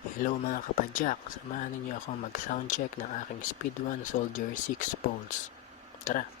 Hello mga kapadyak, samahan ninyo akong mag soundcheck ng aking Speed 1 Soldier 6 poles. Tara!